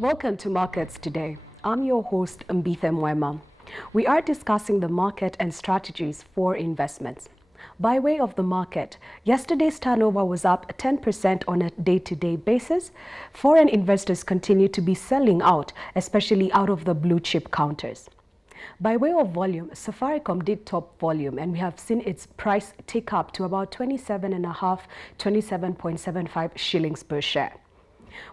Welcome to Markets Today. I'm your host, Mbithe Mwema. We are discussing the market and strategies for investments. By way of the market, yesterday's turnover was up 10% on a day-to-day basis. Foreign investors continue to be selling out, especially out of the blue chip counters. By way of volume, Safaricom did top volume, and we have seen its price take up to about 27.75 shillings per share.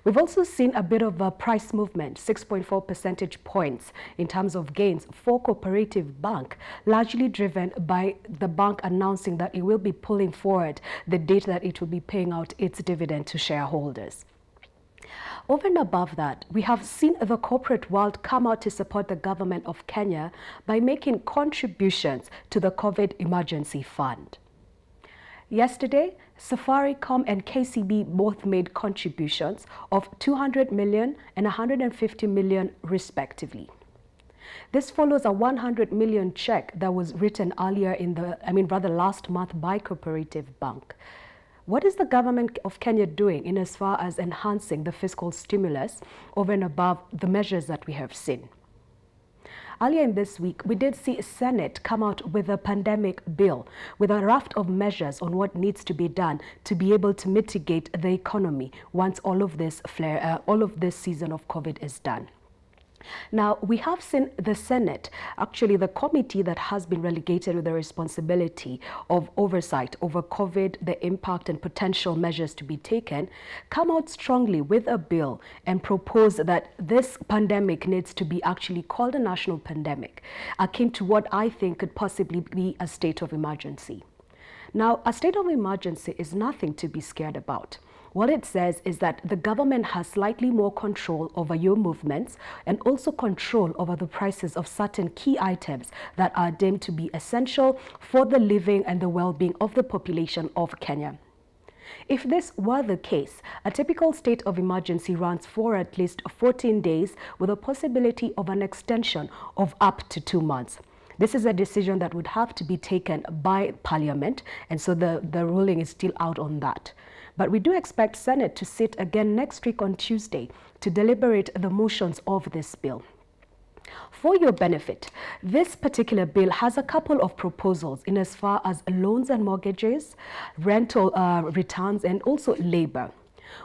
We've also seen a bit of a price movement, 6.4 percentage points in terms of gains for Cooperative Bank, largely driven by the bank announcing that it will be pulling forward the date that it will be paying out its dividend to shareholders. Over and above that, we have seen the corporate world come out to support the government of Kenya by making contributions to the COVID emergency fund. Yesterday, Safaricom and KCB both made contributions of 200 million and 150 million respectively. This follows a 100 million check that was written earlier last month by Cooperative Bank. What is the government of Kenya doing in as far as enhancing the fiscal stimulus over and above the measures that we have seen? Earlier in this week, we did see Senate come out with a pandemic bill with a raft of measures on what needs to be done to be able to mitigate the economy once all of this season of COVID is done. Now, we have seen the Senate, actually the committee that has been relegated with the responsibility of oversight over COVID, the impact and potential measures to be taken, come out strongly with a bill and propose that this pandemic needs to be actually called a national pandemic, akin to what I think could possibly be a state of emergency. Now, a state of emergency is nothing to be scared about. What it says is that the government has slightly more control over your movements and also control over the prices of certain key items that are deemed to be essential for the living and the well-being of the population of Kenya. If this were the case, a typical state of emergency runs for at least 14 days with a possibility of an extension of up to 2 months. This is a decision that would have to be taken by Parliament, and so the ruling is still out on that. But we do expect Senate to sit again next week on Tuesday to deliberate the motions of this bill. For your benefit, this particular bill has a couple of proposals in as far as loans and mortgages, rental returns, and also labor.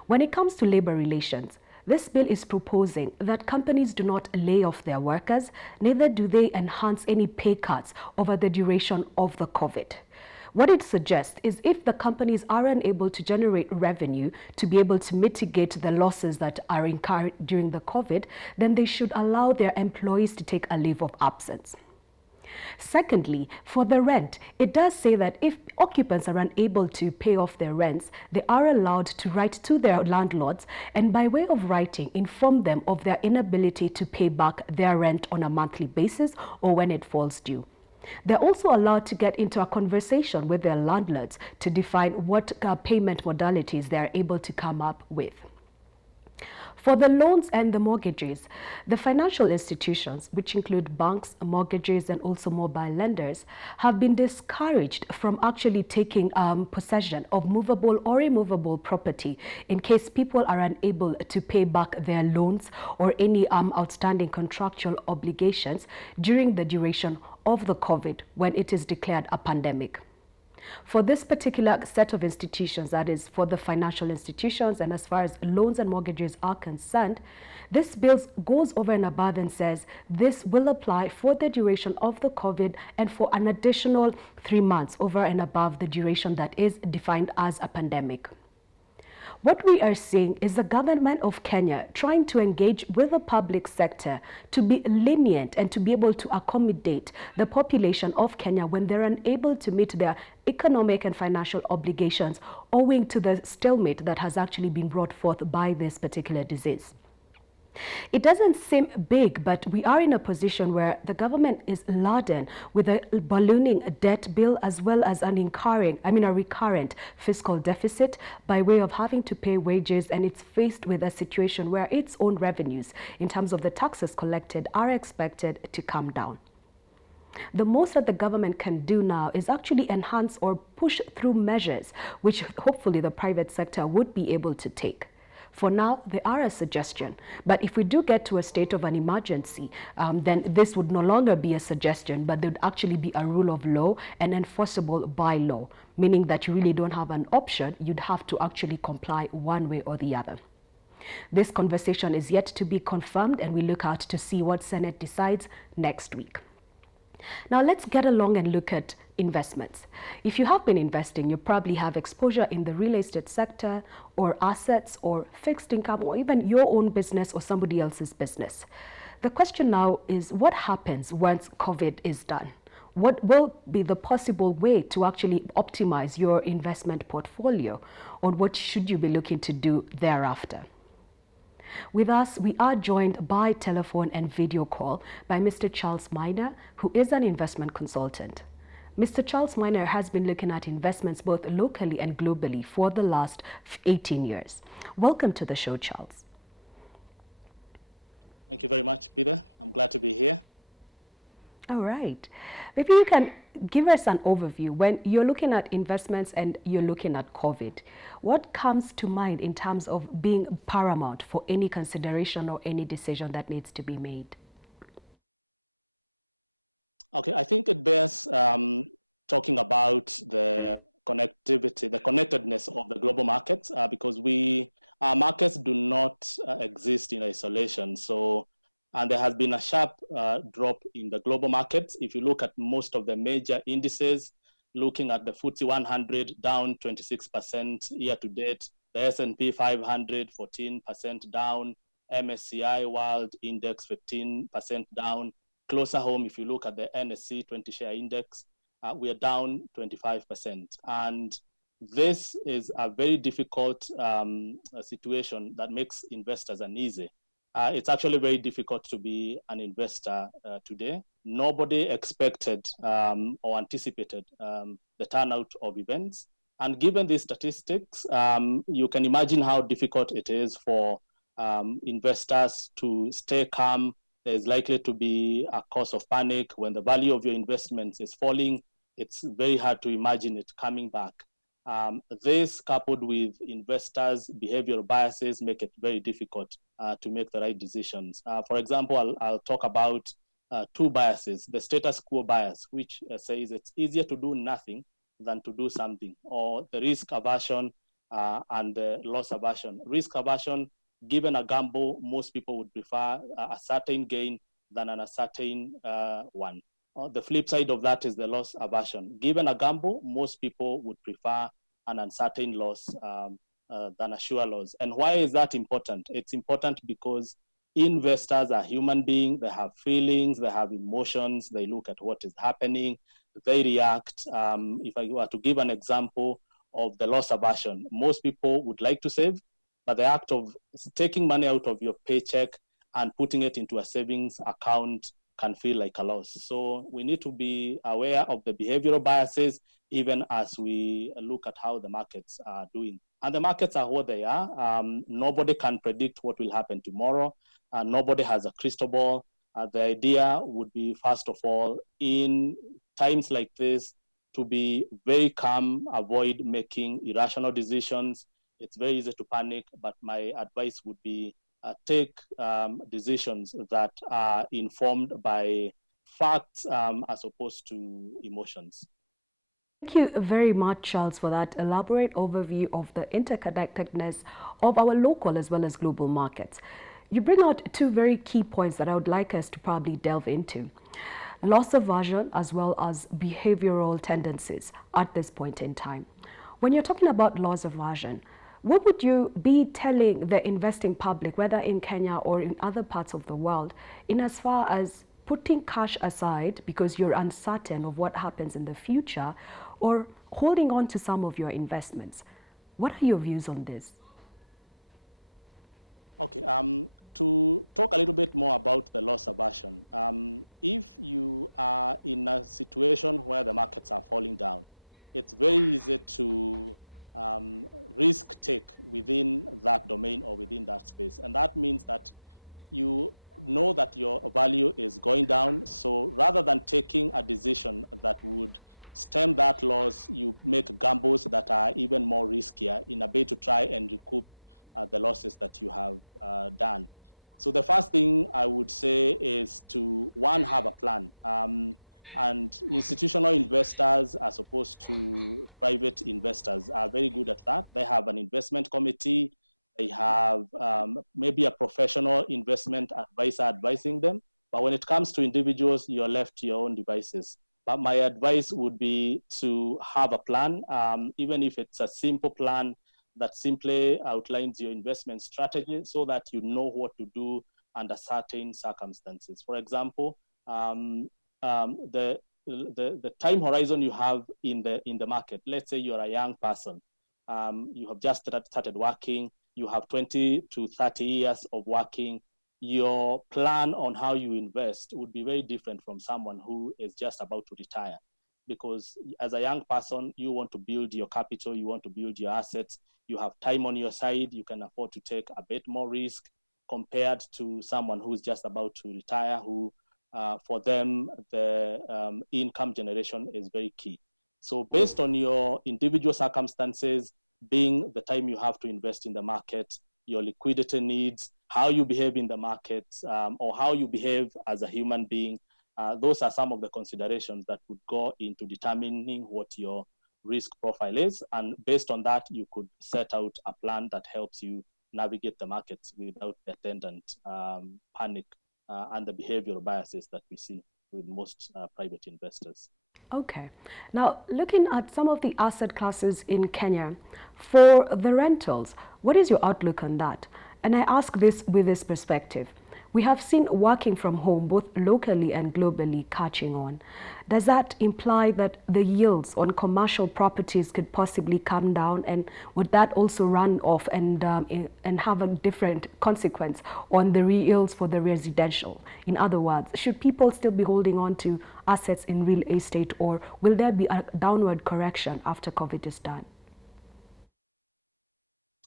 When it comes to labor relations, this bill is proposing that companies do not lay off their workers, neither do they enhance any pay cuts over the duration of the COVID. What it suggests is if the companies are unable to generate revenue to be able to mitigate the losses that are incurred during the COVID, then they should allow their employees to take a leave of absence. Secondly, for the rent, it does say that if occupants are unable to pay off their rents, they are allowed to write to their landlords and by way of writing, inform them of their inability to pay back their rent on a monthly basis or when it falls due. They're also allowed to get into a conversation with their landlords to define what payment modalities they're able to come up with. For the loans and the mortgages, the financial institutions, which include banks, mortgages, and also mobile lenders, have been discouraged from actually taking possession of movable or immovable property in case people are unable to pay back their loans or any outstanding contractual obligations during the duration of the COVID when it is declared a pandemic. For this particular set of institutions, that is for the financial institutions and as far as loans and mortgages are concerned, this bill goes over and above and says this will apply for the duration of the COVID and for an additional 3 months over and above the duration that is defined as a pandemic. What we are seeing is the government of Kenya trying to engage with the public sector to be lenient and to be able to accommodate the population of Kenya when they're unable to meet their economic and financial obligations owing to the stalemate that has actually been brought forth by this particular disease. It doesn't seem big, but we are in a position where the government is laden with a ballooning debt bill as well as a recurrent fiscal deficit by way of having to pay wages, and it's faced with a situation where its own revenues in terms of the taxes collected are expected to come down. The most that the government can do now is actually enhance or push through measures which hopefully the private sector would be able to take. For now, they are a suggestion. But if we do get to a state of an emergency, then this would no longer be a suggestion, but there would actually be a rule of law and enforceable by law, meaning that you really don't have an option. You'd have to actually comply one way or the other. This conversation is yet to be confirmed, and we look out to see what Senate decides next week. Now let's get along and look at investments. If you have been investing, you probably have exposure in the real estate sector or assets or fixed income or even your own business or somebody else's business. The question now is, what happens once COVID is done? What will be the possible way to actually optimize your investment portfolio, or what should you be looking to do thereafter? With us, we are joined by telephone and video call by Mr. Charlse Miana, who is an investment consultant. Mr. Charlse Miana has been looking at investments both locally and globally for the last 18 years. Welcome to the show, Charlse. Thank you very much, Peter. I'm glad to be here. All right. Maybe you can give us an overview. When you're looking at investments and you're looking at COVID, what comes to mind in terms of being paramount for any consideration or any decision that needs to be made? Okay, I think it bears talking about the connectivity, the connectedness of the global markets, because our markets do not exist in isolation. And there has been a sharp drop in the global markets. If you look at most of the major indices, looking at the FTSE 100 down 26% year to date, the S&P 500 14% down, MSCI World Index 15% down. Closer home, if you look at the NSE 20 share index, we are down 25%. And this is a very difficult situation that makes investors uneasy. It's actually very difficult to be an investor today. Nobody expected or anticipated the turnout of events. And given these statistics, you can imagine how difficult it is for investors to stay calm. There's likely to be a cause of panic. When the value of your investments is falling, it's very hard to imagine it coming back. This, coupled with investors' behavioral biases, make it very difficult to make the right decisions. For example, I'll talk about two biases: the status quo bias, which says it's easier to do nothing than to do something, or the risk aversion and the loss aversion. Risk aversion, given a gamble, most people would prefer a certain gain than an uncertain one. The flip side of that is the loss aversion. Given a gamble, most people would prefer an uncertain loss than a sure loss. And why is that important? It's important because investors are human beings. They have feelings, they have emotions, they look at what is happening, they react. If I were to give an example of the loss aversion, most people would like to save, but the act of taking money out of your paycheck and putting it into a savings account can feel like a loss. So we need to be aware of the behavioral biases, even as we look at how the markets are doing. And the markets are what they are. Nobody can predict what will happen tomorrow. Nobody has a crystal ball. The idea would be, first of all, in times like this, to be very calm, avoid making irrational decisions. It's very easy to panic, but my advice would be take decisions that are informed by facts as opposed to emotions. Thank you very much, Charlse, for that elaborate overview of the interconnectedness of our local as well as global markets. You bring out two very key points that I would like us to probably delve into: loss aversion as well as behavioral tendencies at this point in time. When you're talking about loss aversion, what would you be telling the investing public, whether in Kenya or in other parts of the world, in as far as putting cash aside because you're uncertain of what happens in the future, or holding on to some of your investments? What are your views on this? Okay, to talk a little bit more about the loss aversion, if you are in a situation where the markets are falling down, it's very easy to risk take within that domain or within that space. And that means that you know that your value is going down. So rather than taking a decision that would stem that loss, you make gambles that are even more riskier in a bid to try and recoup the losses that you have done. So the first thing I would say is to, one, have a plan. And institutional investors, as opposed to private investors, are very good at that. They have an investment committee. They have maybe a professional investment advisor advising them. But when it comes to individuals, you're left to your own devices. But my advice would be to have a plan, even if it's a simple plan that simply outlines your investment strategy so that you know what to do under certain circumstances. For example, the time horizon you have in the market. Let's say you're a young person, you have just started working, you have 20 to 30 years of working. Your plan on how you invest would be very different from someone who is just about to retire. Because as a young person, you want to build your capital, you want to build your assets, you have time on your side, you can afford to take a bit more risk compared to someone who's just about to retire, who for them, the income generation is very key. So based on your individual circumstances, being the time you have to invest in the market, your liquidity needs, how you behave in the market, or how you behave as a human being, those are some of the considerations that would go into determining what your risk profile is. And based on that, you could set out a plan that helps you navigate the markets without the attendant panic and the behavioral biases that we see with most private investors. Okay. Now, looking at some of the asset classes in Kenya, for the rentals, what is your outlook on that? And I ask this with this perspective. We have seen working from home, both locally and globally, catching on. Does that imply that the yields on commercial properties could possibly come down? And would that also run off and have a different consequence on the yields for the residential? In other words, should people still be holding on to assets in real estate, or will there be a downward correction after COVID is done?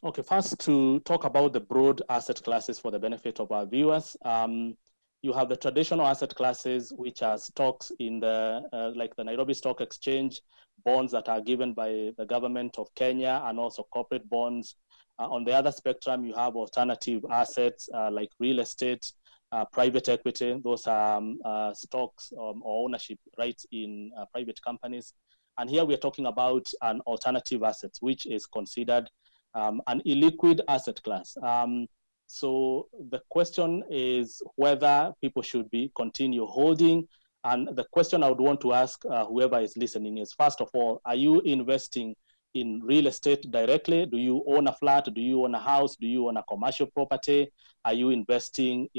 Okay, first to talk about the broad asset classes for the benefit of our viewers. You have the traditional asset classes, which are stocks in the, like the Nairobi Stock Exchange, bonds that are given by the government of Kenya, and also corporate bonds. On the other spectrum, you have alternative assets like real estate, private equity. Those are stocks or ownership rights in private companies. And here we're talking about an alternative assets, which is considered an illiquid asset class. So the question is whether people should be continue holding. And the question I would want to ask whoever is listening is, first of all, are you investing in real estate directly? Do you own a flat? Do you own a house? Do you own a commercial property? Are you investing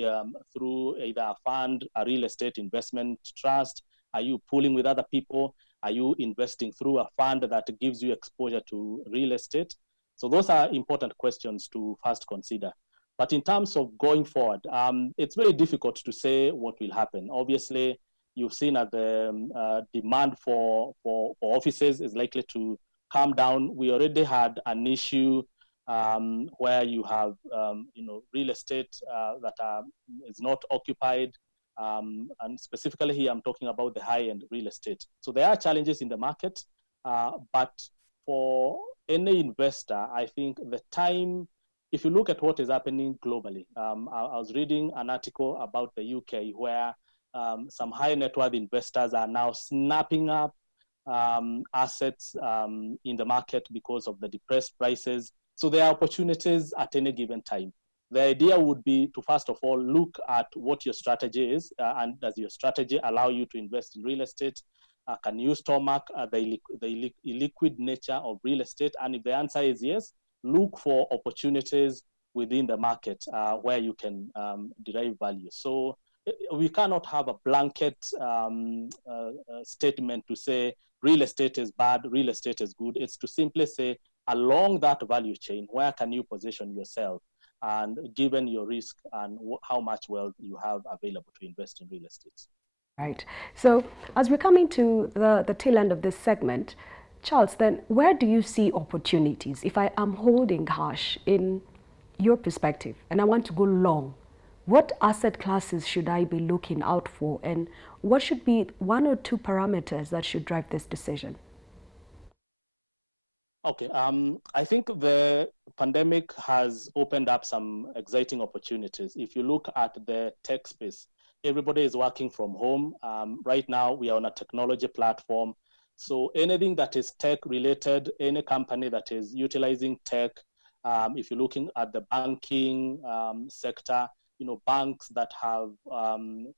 through either a fund, a real estate investment trust? Are you pooling with other people? Are you investing through a fund that gives you exposure to real estate? So those are important questions to first consider. But in terms of going forward, it's very difficult to say what will happen. Obviously, you've seen that the demand for offices is likely to come down. We already had an issue where you have real estate that is not occupied. And specifically here, I'm talking about the high-end real estate. So there are challenges in the market, but for any investor, I think the time, if you look at what is happening globally, I was reading an article about the UK where some high net worth investors are now snapping up assets in the market because of the depressed prices. So there are opportunities at any given time. The idea would be to, first of all, look at what your strategy is, and does your strategy allow you to invest in real estate? Can you stomach the illiquid nature of real estate? And if the answer is yes, look for opportunities within the market where you can derive value. So we cannot have a blanket statement to say real estate is bad, real estate is good. It's to simply say, along that value chain, where can you position yourself? And given your risk and how much wealth you have available to invest in real estate. Right. So as we're coming to the tail end of this segment, Charles, then where do you see opportunities? If I am holding cash in your perspective and I want to go long, what asset classes should I be looking out for? And what should be one or two parameters that should drive this decision? Okay, I think the pandemic has opened up some exciting opportunities. If you look at the tech space, everybody is working from home. Right now, we are on a technology platform. So anything that is tech related, any company that is utilizing tech, if you're looking at the banking sector, banks that have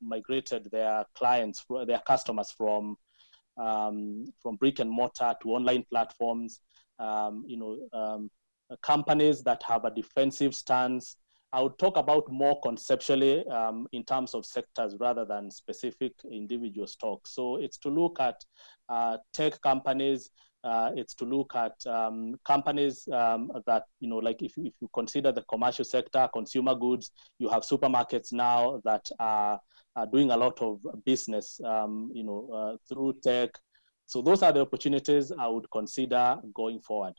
migrated their clients, their customers from brick and mortar to online platforms, companies that have a defensive stance. I would talk about more conceptually in terms of sectors rather than specific individual stocks. So it's to look at tech companies. It's to look at companies that, like if you consider the commercial sector, consumer goods, you have supermarkets now that are doing a lot of business, through tech. So those are the opportunities I would consider going forward.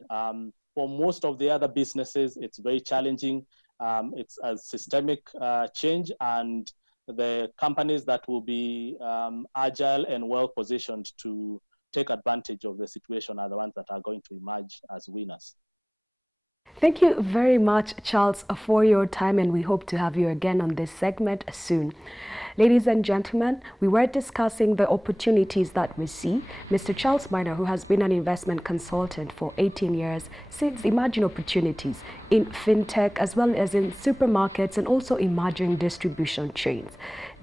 For most of the other businesses, it's very challenging. It's a systemic change, and the companies that will be agile and well-positioned to take advantage of the situation are the ones that are going to emerge as winners. Thank you very much, Charles, for your time, and we hope to have you again on this segment soon. Ladies and gentlemen, we were discussing the opportunities that we see. Mr. Charlse Miana, who has been an investment consultant for 18 years, sees emerging opportunities in fintech as well as in supermarkets and also emerging distribution chains.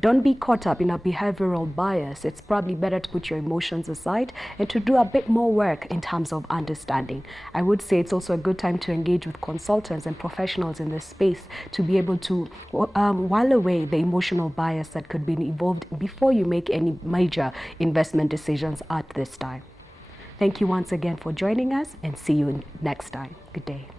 Don't be caught up in a behavioral bias. It's probably better to put your emotions aside and to do a bit more work in terms of understanding. I would say it's also a good time to engage with consultants and professionals in this space to be able to while away the emotional bias that could be involved before you make any major investment decisions at this time. Thank you once again for joining us, and see you next time. Good day.